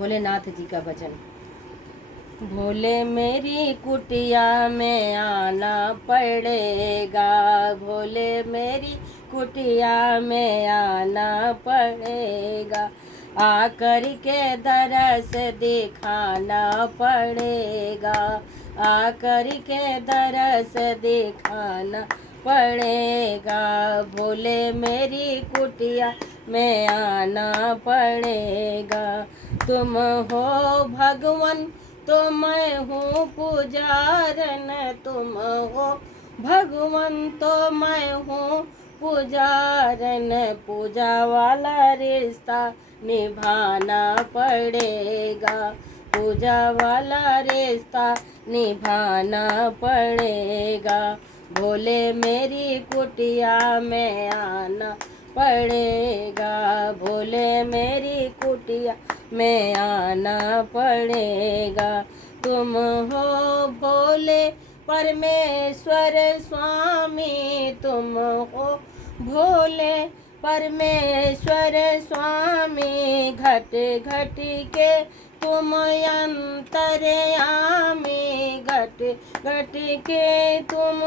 भोलेनाथ जी का भजन। भोले मेरी कुटिया में आना पड़ेगा, भोले मेरी कुटिया में आना पड़ेगा, आकर के दरस दिखाना पड़ेगा, आकर के दरस दिखाना पड़ेगा, भोले मेरी कुटिया में आना पड़ेगा। तुम हो भगवान तो मैं हूँ पुजारन, तुम हो भगवान तो मैं हूँ पुजारन, पूजा वाला रिश्ता निभाना पड़ेगा, पूजा वाला रिश्ता निभाना पड़ेगा, भोले मेरी कुटिया में आना पड़ेगा, भोले मेरी कुटिया में आना पड़ेगा। तुम हो भोले परमेश्वर स्वामी, तुम हो भोले परमेश्वर स्वामी, घट घट के तुम अंतर्यामी, घट घट के तुम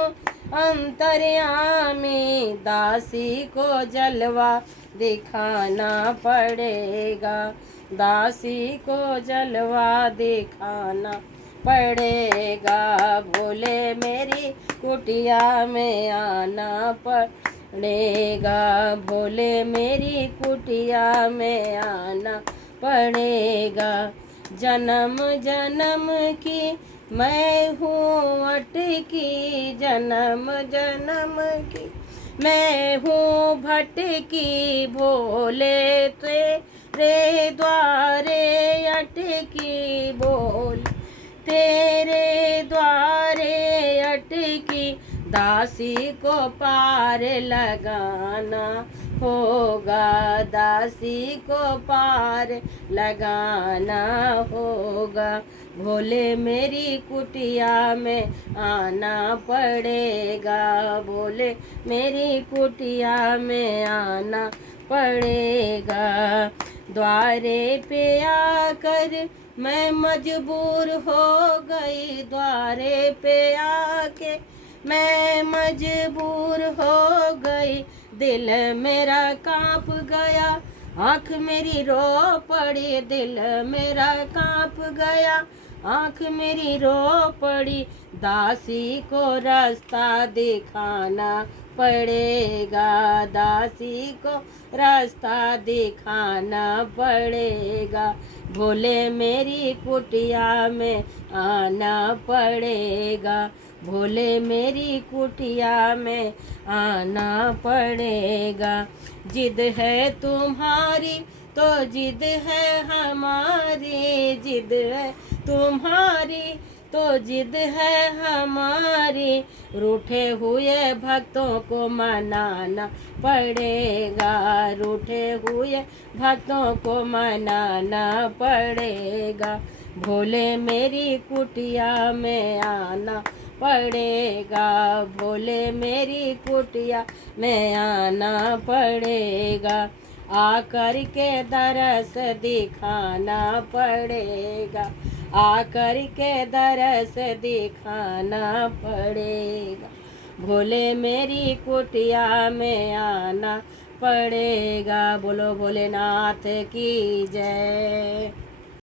अंतर्यामी, दासी को जलवा दिखाना पड़ेगा, दासी को जलवा दिखाना पड़ेगा, भोले मेरी कुटिया में आना पड़ेगा, भोले मेरी कुटिया में आना पड़ेगा। जन्म जन्म की मैं हूँ अटकी, जन्म जन्म की मैं हूँ भटकी, भोले तेरे द्वारे अटकी, बोल तेरे द्वारे अटकी, दासी को पार लगाना होगा, दासी को पार लगाना होगा, भोले मेरी कुटिया में आना पड़ेगा, भोले मेरी कुटिया में आना पड़ेगा। द्वारे पे आकर मैं मजबूर हो गई, द्वारे पे आके मैं मजबूर हो गई, दिल मेरा कांप गया, आँख मेरी रो पड़ी, दिल मेरा कांप गया, आँख मेरी रो पड़ी, दासी को रास्ता दिखाना पड़ेगा, दासी को रास्ता दिखाना पड़ेगा, भोले मेरी कुटिया में आना पड़ेगा, भोले मेरी कुटिया में आना पड़ेगा। जिद है तुम्हारी तो जिद है हमारी, जिद है तुम्हारी तो जिद है हमारी, रूठे हुए भक्तों को मनाना पड़ेगा, रूठे हुए भक्तों को मनाना पड़ेगा, भोले मेरी कुटिया में आना पड़ेगा, भोले मेरी कुटिया में आना पड़ेगा, आकर के दरस दिखाना पड़ेगा, आकर के दरस दिखाना पड़ेगा, भोले मेरी कुटिया में आना पड़ेगा। बोलो भोलेनाथ की जय।